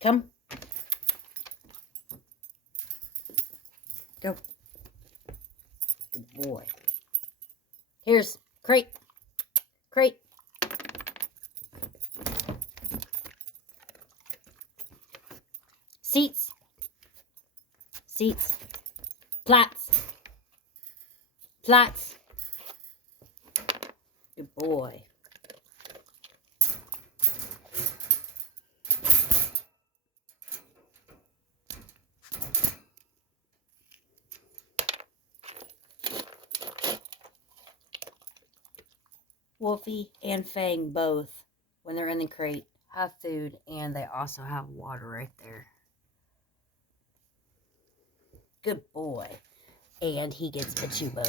Come. Go. Good boy. Here's crate. Crate. Seats. Seats. Plats. Plats. Good boy. Wolfie and Fang both, when they're in the crate, have food, and they also have water right there. Good boy. And he gets a chew bone.